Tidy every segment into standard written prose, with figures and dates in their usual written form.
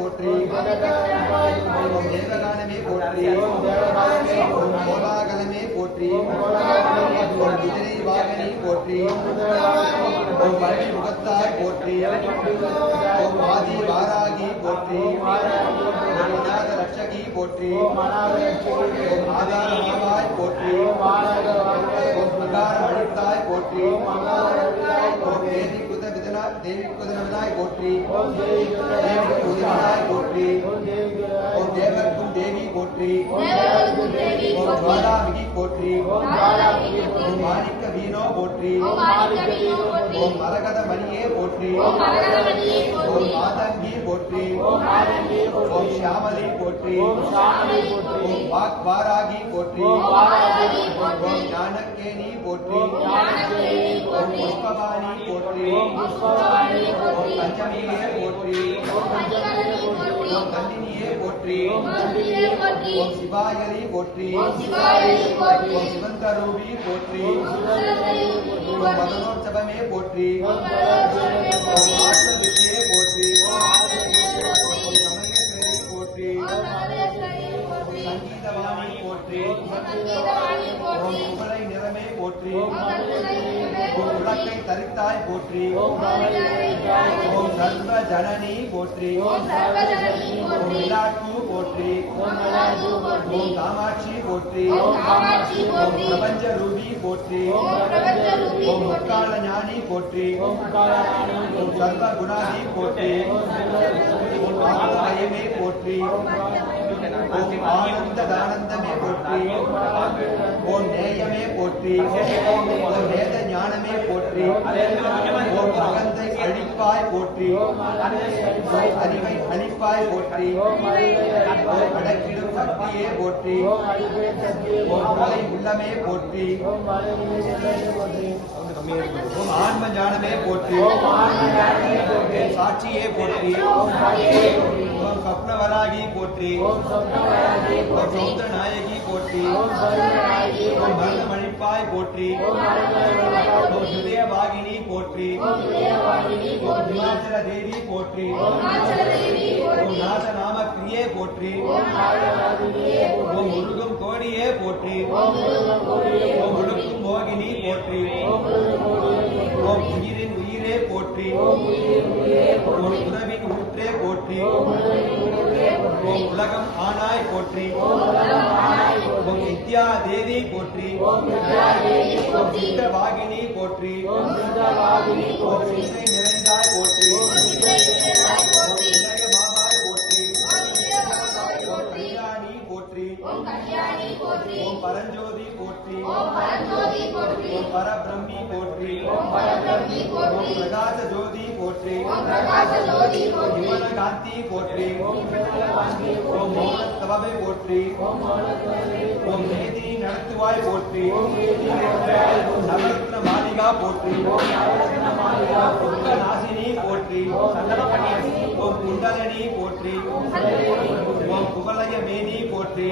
போற்றி ஓம் தேவகானமே போற்றி ஓம் கோலாகலமே போற்றி ஓம் குதிரை வாகனி போற்றி ஓம் பழனி முகத்தாய் போற்றி ஓம் ஆதி வாராகி போற்றி ஓம் அநாத ரட்சகி போற்றி ஓம் ஆதார மாவாய் போற்றி ஓம் பிரகார அழித்தாய் போற்றி ஓம் தேவி குதவிதனாய் போற்றி தேவி குதவிதனாய் போற்றி ஓம் தேவர்க்கும் தேவி போற்றி ஓம் ஜுவாலாமிகி போற்றி ஓம் மாணிக்க வீணோ போற்றி ஓம் மரகத மணியே போற்றி ஓம் மாதங்கி போற்றி ஓம் ஷியாமலி போற்றி ஓம் வாராகி போற்றி ஓம் ஞானக்கேணி போற்றி ஓம் புஷ்பவாணி போற்றி ஓம் பஞ்சமியே போற்றி ஓம் கண்டினியே போற்றி ஓம் சிவாயரி போற்றி ஓம் சிவந்தரூபி போற்றி ஓம் மதனோற்சவமே போற்றி ஓம் ஆத்மவித்யே போற்றி ஓம் சமயஸ்வரி போற்றி சங்கீதவாணி போற்றி ஓம் புகழை நிறமே போற்றி ஓம் உலக்கை தரித்தாய் போற்றி ஓம் சர்வ ஜனனி போற்றி ஓம் விளாட்டு போற்றி ஓம் காமாட்சி போற்றி ஓம் பிரபஞ்ச ரூபி போற்றி ஓம் முக்கால ஞானி போற்றி ஓம் சர்வ குணாதி போற்றி ஓம் ஆத்மயமே போற்றி ஓம் ஆனந்த தானந்தமே போற்றி ஓம் நேயமே போற்றி ஓம் வேத ஞானமே போற்றி ஓம் அகந்தை அழிப்பாய் போற்றி ஓம் அறிவை அழிப்பாய் போற்றி ஓம் அடக்கிடும் சக்தியே போற்றி ஓம் கலை உள்ளமே போற்றி ஓம் ஆன்ம ஞானமே போற்றி ஓம் சாட்சியே போற்றி ஓம் கப்னவராகி போற்றி ஓம் சௌந்த நாயகி போற்றி ஓம் மரணமழிப்பாய் போற்றி ஓம் ஹிருதய வாகினி போற்றி ஓம் ஹிமாச்சல தேவி போற்றி ஓம் நாத நாம கிரியே போற்றி ஓம் முருகும் கோடியே போற்றி ஓம் முழுக்கும் மோகினி போற்றி ஓம் உயிரின் உயிரே போற்றி ஓம் உறவின் ஊற்றே போற்றி ஓம் உலகம் ஆனாய் போற்றி ஓம் வித்யா தேவி போற்றி ஓம் சித்த வாகினி போற்றி ஓம் சிந்தை நிறைந்தாய் போற்றி ஓம் இளைய மாவாய் போற்றி ஓம் கல்யாணி போற்றி ஓம் பரஞ்சோதி போற்றி ஓம் பரபிரம்மி போற்றி ஓம் பிரகாச ஜோதி போற்றி ஓம் விமல காந்தி போற்றி ஓம் மௌனஸ்தவமே போற்றி ஓம் நேதி நடத்துவாய் போற்றி ஓம் நவரத்ன மாளிகா போற்றி ஓம் நாசினி போற்றி ஓம் குண்டலனி போற்றி ஓம் குவலய மேனி போற்றி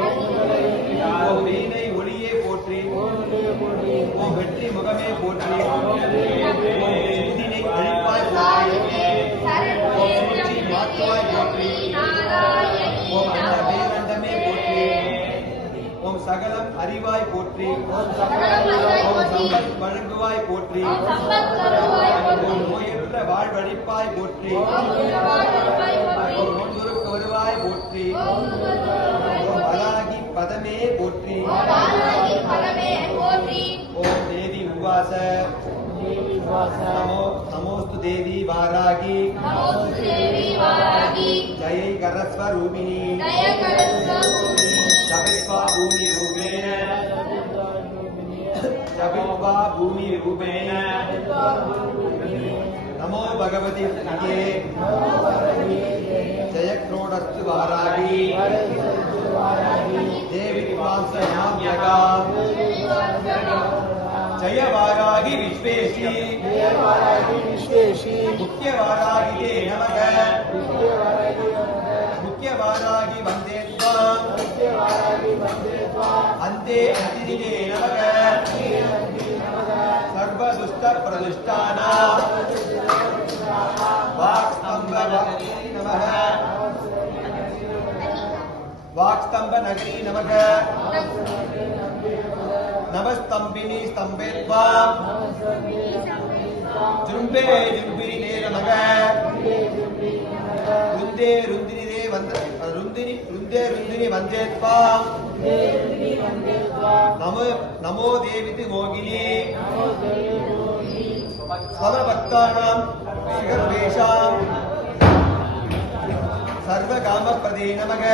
ஓம் வீணை ஒளியே போற்றி ஓம் வெற்றி முகமே போற்றி ஓம் சிந்தினை அழிப்பாய் போற்றி ஓம் மூச்சி மாற்றுவாய் போற்றி ஓம் அண்ட பேரண்டமே போற்றி ஓம் சகலம் அறிவாய் போற்றி ஓம் சம்பத் வழங்குவாய் போற்றி ஓம் நோயற்ற வாழ்வழிப்பாய் போற்றி ஓம் நோன்புருக்கு வருவாய் போற்றி ஓம் வராகி பதமே போற்றி ஓம் தேவி உவாச நமோस्तु देवी वारागी जय करस्वरूपिणी जपित्वा भूमि रूपेण नमो भगवती प्रिये जय क्रोडस्तु वारागी देवी विवांसयाम्यगा जय वारागी विश्वेशी मुख्य वारागी ते नमः मुख्य वारागी वंदे त्वाम् अन्ते अतिरिते नमः सर्व दुष्ट प्रदुष्टानां वाक् स्तंभवती नमः स्तंभनगरी नमः नमस्तंभिनी स्तंभे त्वां जुम्बे जुम्बिनी नमः रुंदे रुंदिनी वंदे त्वां नमो देवी मोगिनी समभक्तानां शिखरवेशां सर्वकामप्रदे नमः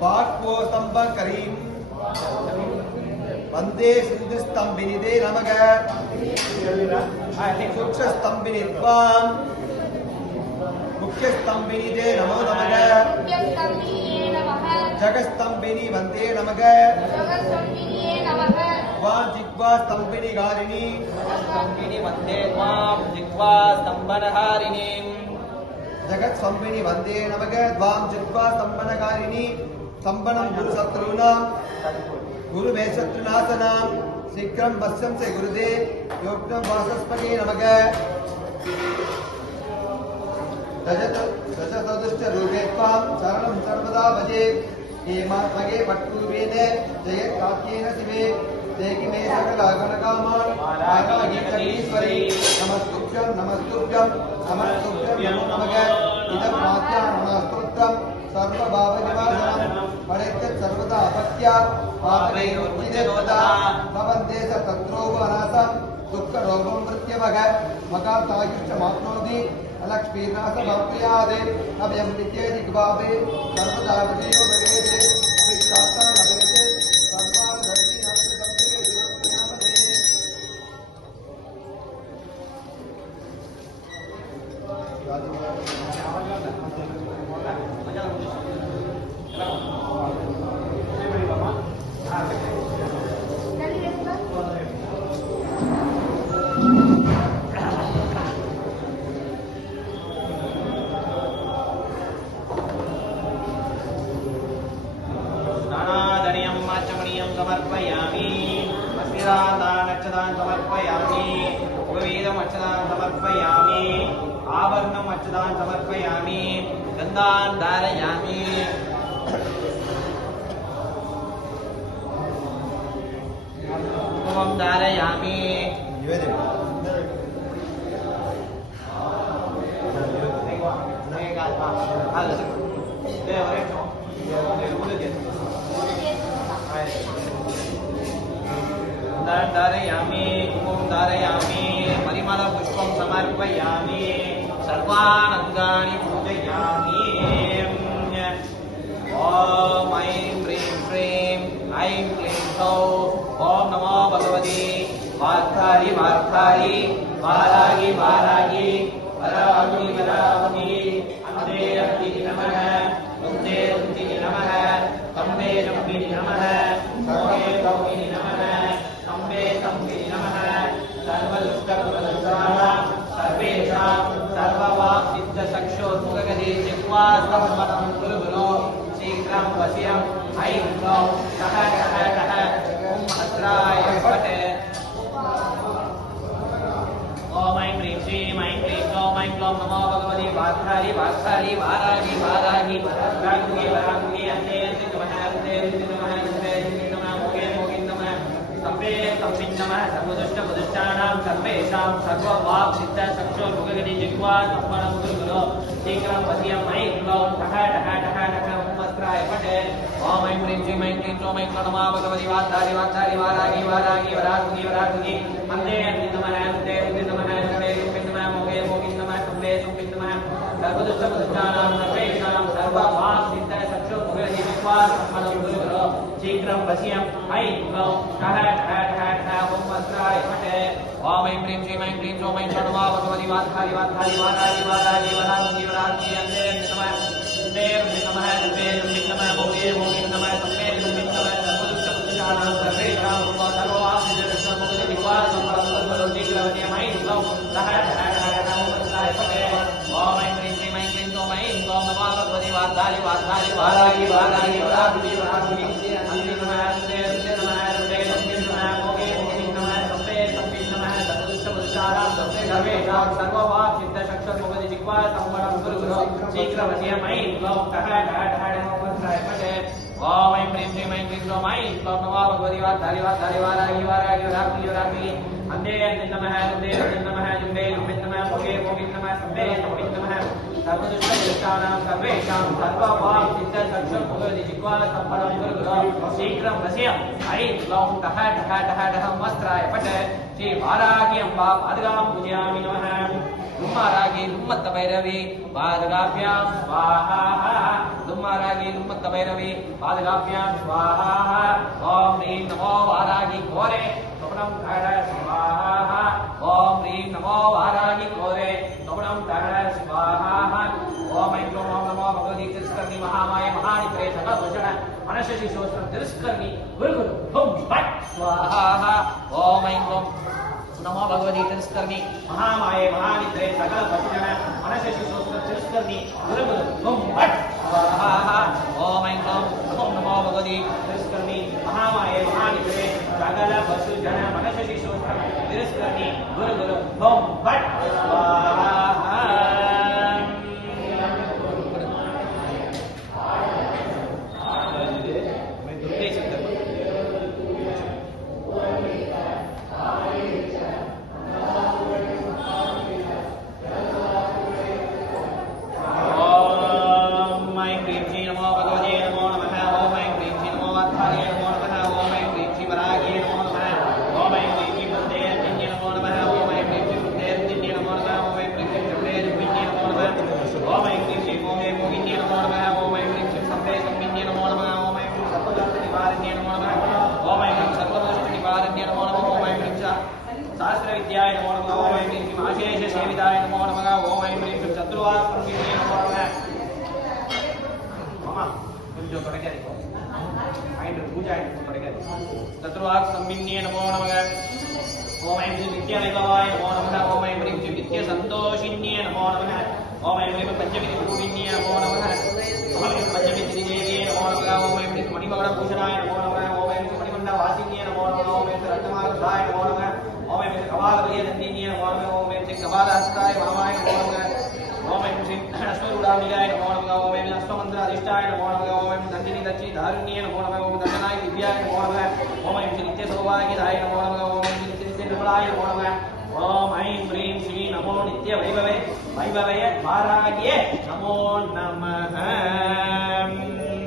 बाक्वो स्तंभकरीं वंदे सिंधुस्तंभिनिदे नमः सूक्ष्मस्तंभिनि त्वां मुख्यस्तंभिनिदे नमो नमः जगस्तंभिनि वंदे नमः त्वां जिह्वा स्तंभिनि गारिणी वंदे त्वां जिह्वा स्तंभनहारिणी जगत्स्तंभिनि वंदे नमः त्वां जिह्वा स्तंभनगारिणी स्तंभनं गुरुशत्रूणां गुरुमेशत्रुनाशनां शीघ्रं वश्यं से गुरुदे योग्यं वाचस्पते नमः रजतदुष्ट रूपे त्वां शरणं सर्वदा भजे हेमात्मगे पट्टूर्वेण जयत्कात्येन शिवे देहि मे सकलागणकामान् आकागीतगीश्वरी नमस्तुभ्यं नमस्तुभ्यं नमस्तुभ्यं नमो नमः इदं मात्यानस्तोत्रं सर्वभावनिवासनं पठेत् सर्वदा अपत्या पात्रैरुचिदेवता भवन्ते स तत्रोपनासं दुःखरोगं मृत्यवः मकातायुष्यमाप्नोति अलक्ष्मीनाशमाप्नुयात् अभयं विद्येति ग्वावे सर्वदा विजयो भवेत् अभिष्टाता भवेत् सर्वान् समर्पयामि वस्त्रादान अक्षदान समर्पयामि उपवेदम अक्षदान समर्पयामि आभरणम अक्षदान समर्पयामि गन्धान धारयामि कुमं धारयामि धारयामि कुकुम धारयामि परिमल पुष्पं समर्पयामि सर्वान् अंगानि पूजयामि ओम ऐं ह्रीं श्रीं ऐं क्लीं सौः ओम नमो भगवती वार्तारि वार्तारि वाराहि वाराहि वराहि वराहि अन्ते अन्तिः नमः रुद्रे रुद्रिः नमः तम्बे जम्बिः नमः सौमे सौमिः नमः तम्बे तम्बिः नमः सर्वदुष्टकुलदुष्टानां सर्वेषां सर्ववाक्सिद्धचक्षुर्मुखगते जिह्वा स्तम्भनं कुरु गुरो शीघ्रं वश्यं ऐं क्लौं टः टः टः ॐ हस्राय फट् ओम ऐं ह्रीं श्रीं ऐं क्लीं सौः ऐं क्लौं नमो भगवती वार्तारि वार्तारि वाराहि वाराहि वराहि वराहि अन्ते अन्ते नमः अन्ते अन्ते नमः अन्ते अन्ते नमः मोगे मोगे नमः तम्बे तम्बिन् नमः सर्वदुष्टप्रदुष्टानां सर्वेषां सर्ववाक्सिद्धचक्षुर्मुखगते जिह्वा स्तम्भनं कुरु गुरो शीघ्रं वश्यं ऐं क्लौं टः टः टः टः ॐ हस्राय फट् ओम ऐं ह्रीं श्रीं ऐं क्लीं सौः ऐं क्लौं नमो भगवती वार्तारि वार्तारि वाराहि वाराहि वराहि वराहि अन्ते अन्ते नमः अन्ते अन्ते नमः अन्ते अन्ते नमः मोगे मोगे नमः तम्बे तम्बिन् नमः सर्वदुष्टप्रदुष्टानां सर्वेषां सर्ववाक्सिद्धचक्षुर्मुखगते जिह्वा स्तम्भनं कुरु गुरो शीघ्रं वश्यं ऐं क्लौं टः टः टः टः ॐ वस्त्राय फट् ओम ऐं ह्रीं श्रीं ऐं क्लीं सौः ऐं क्लौं नमो भगवती वार्तारि वार्तारि वाराहि वाराहि वराहि वराहि अन्ते अन्ते नमः अन्ते अन्ते नमः तम्बे तम्बिन् नमः मोगे मोगे नमः तम्बे तम्बिन् नमः सर्वदुष्टप्रदुष्टानां सर्वेषां सर्ववाक्सिद्धचक्षुर्मुखगते जिह्वा स्तम्भनं कुरु गुरो शीघ्रं वश्यं ऐं क्लौं टः टः टः टः ॐ वस्त्राय फट् ओम ऐं ह्रीं श्रीं ऐं क्लीं सौः ऐं क्लौं नमो भगवती वार्तारि वार्तारि वाराहि वाराहि वराहि वराहि अन्ते नमः अन्ते अन्ते नमः तम्बे तम्बिन् नमः मोगे मोगे नमः तम्बे तम्बिन् नमः सर्वदुष्टप्रदुष्टानां भक्तानां सर्वेषां सर्ववाक् सिद्धचक्षुर्मुखदि जिह्वा संवरं गुरुगुरो शीघ्रमस्य मयि क्लौं टः टः टः नमोपस्त्राय पठे ओम ऐं ह्रीं श्रीं ऐं क्लीं ग्लौं ऐं क्लौं नमो भगवति वाग्धारि वाग्धारि वारागी वारागी वराग्नि वराग्नि अन्धे नमः अन्धे नमः जुम्बे जुम्बे नमः भोगे भोगे नमः सम्बे सम्बे नमः सर्वदुष्टदुष्टानां सर्वेषां सर्ववाक् सिद्धचक्षुर्मुखदि जिह्वा संवरं गुरुगुरो शीघ्रं वस्य ऐं क्लौं टः टः टः टः वस्त्राय पठे श्री वारागी अम्बा पादगां पूजयामि नमः दुम्मारागी दुम्मत्त भैरवी पादगाभ्यां स्वाहा दुम्मारागी दुम्मत्त भैरवी पादगाभ्यां स्वाहा ओम ह्रीं नमो वारागी घोरे स्वप्नं धर स्वाहा ओम ह्रीं नमो वारागी घोरे स्वप्नं धर स्वाहा ओम ऐं क्लौं नमो भगवती तिरस्कर्णी महामाय महानित्रे सकलभूषण मनशशि शोस्त्रं तिरस्कर्णी गुरुगुरु हुं फट् स्वाहा ओम ऐं क्लौं नमो भगवती तिरस्कर्णी महामाये महानित्रे सकल भक्षण मनशशि शोस्त्र तिरस्कर्णी गुरुगुरु हुं फट् स्वाहा ओम ऐं क्लौं नमो भगवती तिरस्कर्णी महामाये महानित्रे सकल भक्षण मनशशि शोस्त्र तिरस्कर्णी गुरुगुरु हुं फट् स्वाहा सहस्रविद्याय नमो नमः ओम ऐं ह्रीं आशेष सेविताय नमो नमः ओम ऐं ह्रीं चतुर्वाक्संविद्ये नमो नमः मामा கொஞ்சம் தொடக்காதீங்க ஐந்து பூஜை தொடக்காதீங்க चतुर्वाक्संविद्ये नमो नमः ओम ऐं ह्रीं विद्यावैभवाय नमो नमः ओम ऐं ह्रीं विद्यासन्तोषिन्ये नमो नमः ओम ऐं ह्रीं पंचविधरूपिण्ये नमो नमः ओम ऐं पंचविधदेव्ये नमो नमः ओम ऐं ह्रीं मणिमकुटभूषणाय नमो नमः ओम ऐं ह्रीं मणिमण्डलवासिन्ये नमो नमः ओम ऐं रत्नमार्गाय नमो नमः ओम ऐं कपालप्रियदन्दिन्ये नमो नमः ओम ऐं कपालहस्ताय वामाय नमो नमः ओम ऐं श्री अश्वरूढाम्बिकाय नमो नमः ओम ऐं अश्वमन्त्राधिष्ठाय नमो नमः ओम ऐं दण्डिनी दक्षिणी दारुण्ये नमो नमः ओम दण्डनाय दिव्याय नमो नमः ओम ऐं श्री नित्यसौभाग्यदाय नमो नमः ओम ऐं श्री नित्यनिर्मलाय नमो नमः ओम ऐं ह्रीं श्री नमो नित्यवैभवे वैभवये वाराग्ये नमो नमः